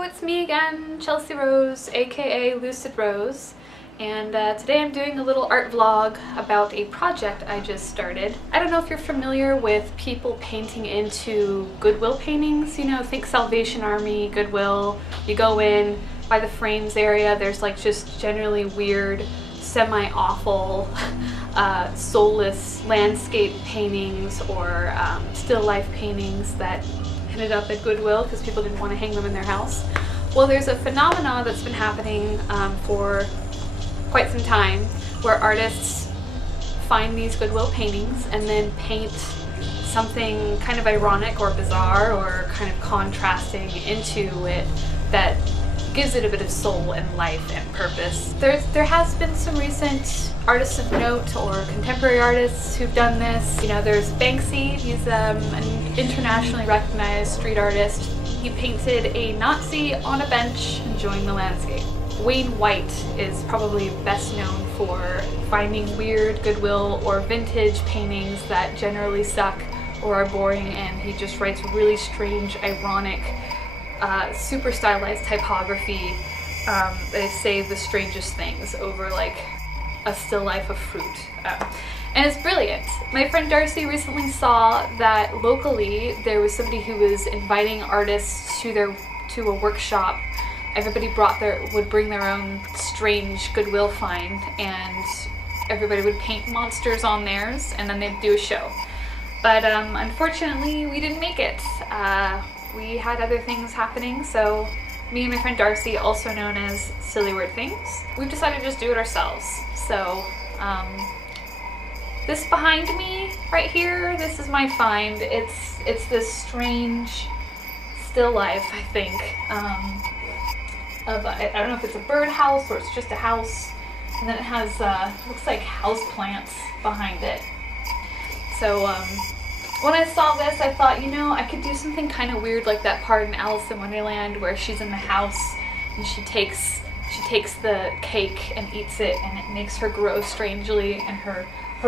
Hello, it's me again, Chelsea Rose, aka Lucid Rose, and today I'm doing a little art vlog about a project I just started. I don't know if you're familiar with people painting into Goodwill paintings, you know, think Salvation Army, Goodwill. You go in, by the frames area, there's like just generally weird, semi-awful, soulless landscape paintings or still life paintings that ended up at Goodwill because people didn't want to hang them in their house. Well, there's a phenomenon that's been happening for quite some time where artists find these Goodwill paintings and then paint something kind of ironic or bizarre or kind of contrasting into it that gives it a bit of soul and life and purpose. There has been some recent artists of note or contemporary artists who've done this. You know, there's Banksy. He's an internationally recognized street artist. He painted a Nazi on a bench enjoying the landscape. Wayne White is probably best known for finding weird Goodwill or vintage paintings that generally suck or are boring, and he just writes really strange, ironic, super stylized typography. They say the strangest things over like a still life of fruit. And it's brilliant. My friend Darcy recently saw that locally there was somebody who was inviting artists to a workshop. Everybody would bring their own strange Goodwill find, and everybody would paint monsters on theirs, and then they'd do a show. But unfortunately, we didn't make it. We had other things happening, so me and my friend Darcy, also known as Silly Weird Things, we've decided to just do it ourselves. So this behind me right here, this is my find. It's this strange still life, I think, of I don't know if it's a birdhouse or it's just a house, and then it has looks like house plants behind it. So when I saw this, I thought, you know, I could do something kind of weird like that part in Alice in Wonderland where she's in the house and she takes the cake and eats it, and it makes her grow strangely, and her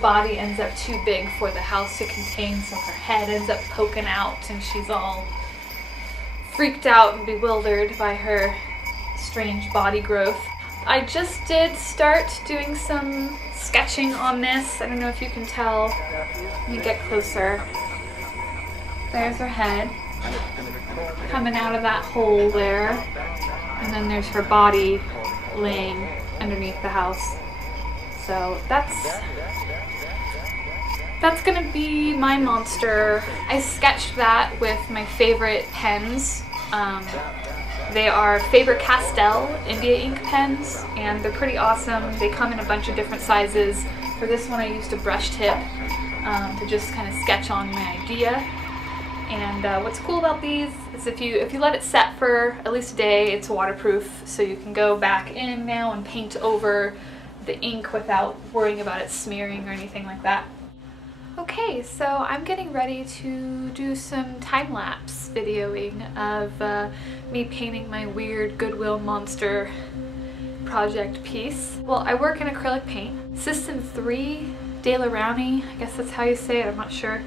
body ends up too big for the house to contain, so her head ends up poking out and she's all freaked out and bewildered by her strange body growth. I just did start doing some sketching on this. I don't know if you can tell. Let me get closer. There's her head coming out of that hole there, and then there's her body laying underneath the house. So that's gonna be my monster. I sketched that with my favorite pens. They are Faber-Castell India ink pens, and they're pretty awesome. They come in a bunch of different sizes. For this one I used a brush tip to just kind of sketch on my idea. And what's cool about these is if you let it set for at least a day, it's waterproof, so you can go back in now and paint over the ink without worrying about it smearing or anything like that. Okay, so I'm getting ready to do some time-lapse videoing of me painting my weird Goodwill monster project piece. Well, I work in acrylic paint. System 3, Daler-Rowney, I guess that's how you say it, I'm not sure.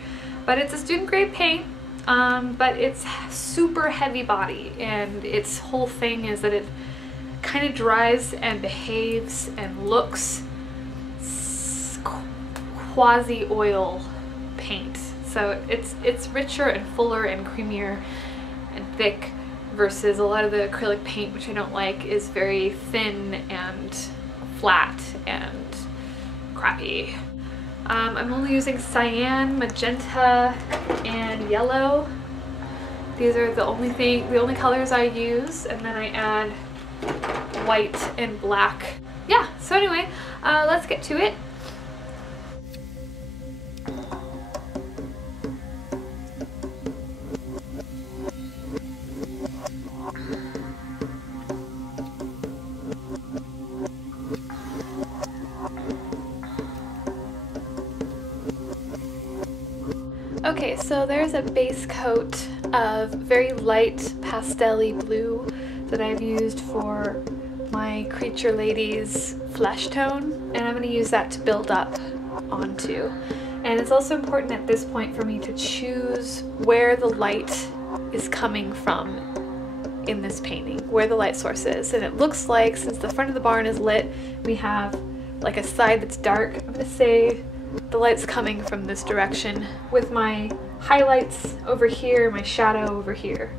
But it's a student grade paint, but it's super heavy body, and its whole thing is that it kind of dries and behaves and looks quasi-oil paint. So it's richer and fuller and creamier and thick versus a lot of the acrylic paint, which I don't like, is very thin and flat and crappy. I'm only using cyan, magenta, and yellow. These are the only colors I use, and then I add white and black. Yeah, so anyway, let's get to it. Okay, so there's a base coat of very light pastel-y blue that I've used for my Creature Lady's flesh tone, and I'm going to use that to build up onto. And it's also important at this point for me to choose where the light is coming from in this painting, where the light source is. And it looks like, since the front of the barn is lit, we have like a side that's dark. I'm gonna say the light's coming from this direction, with my highlights over here, my shadow over here.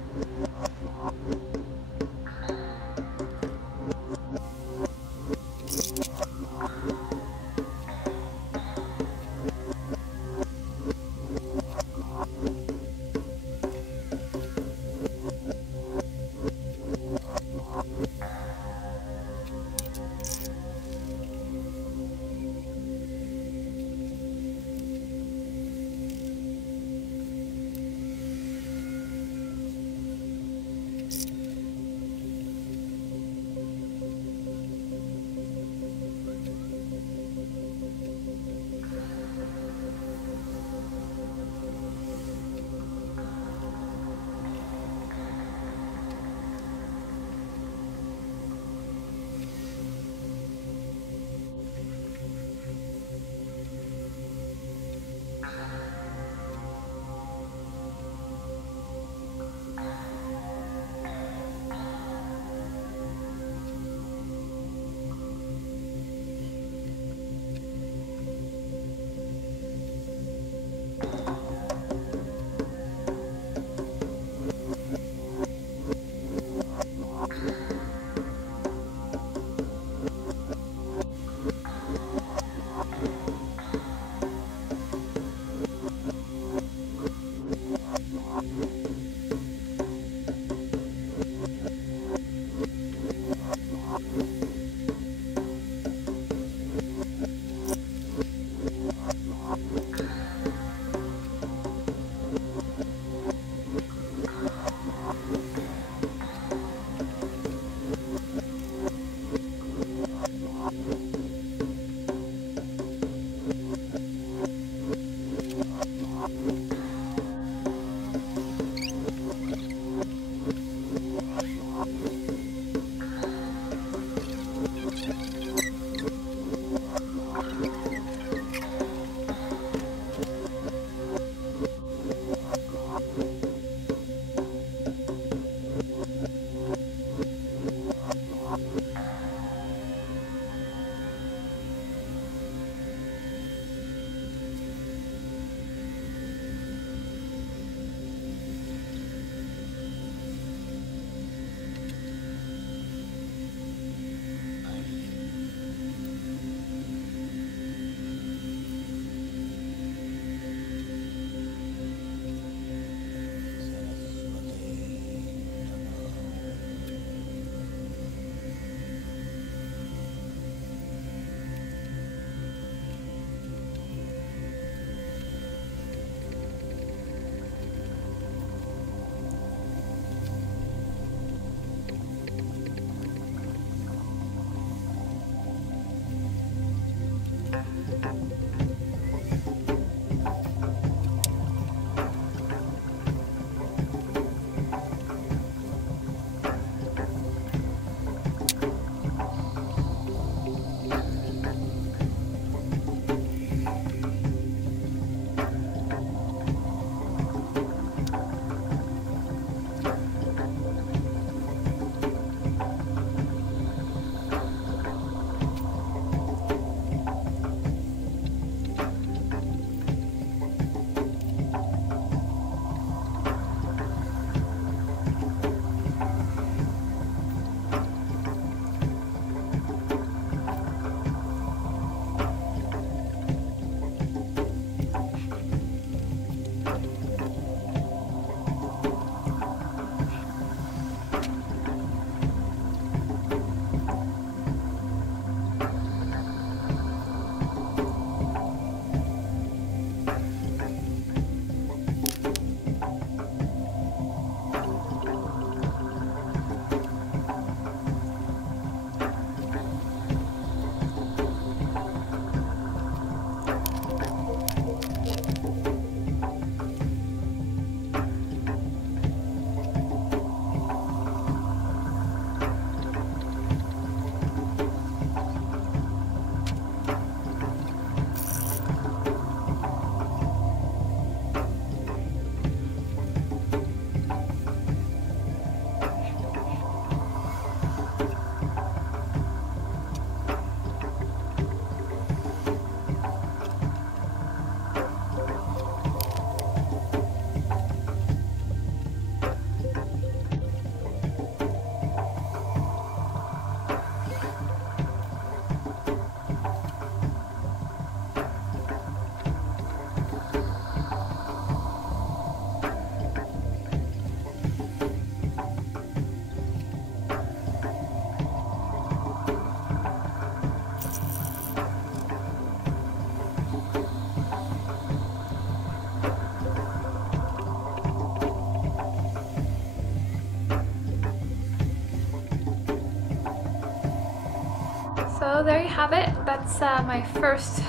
So there you have it. That's my first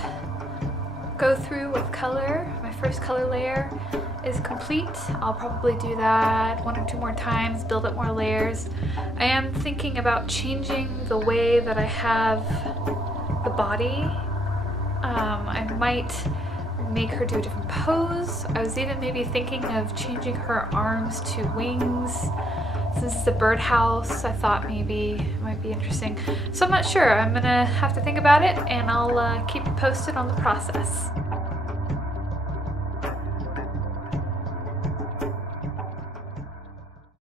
go through with color. My first color layer is complete. I'll probably do that 1 or 2 more times, build up more layers. I am thinking about changing the way that I have the body. I might make her do a different pose. I was even maybe thinking of changing her arms to wings. Since it's a birdhouse, I thought maybe it might be interesting. So I'm not sure. I'm gonna have to think about it, and I'll keep you posted on the process.